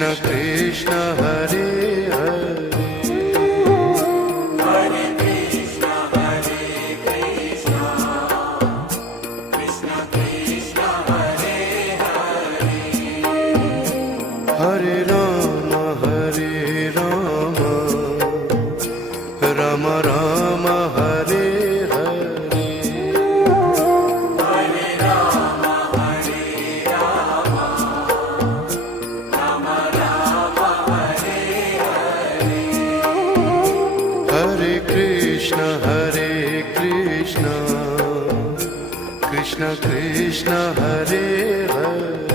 Krishna Krishna Hare Hare Hare Krishna Krishna Krishna Hare Hare Hare Ram Ram Ram Hare Hare Hare Ram Ram Ram Hare Hare Hare Krishna Krishna Krishna Hare Hare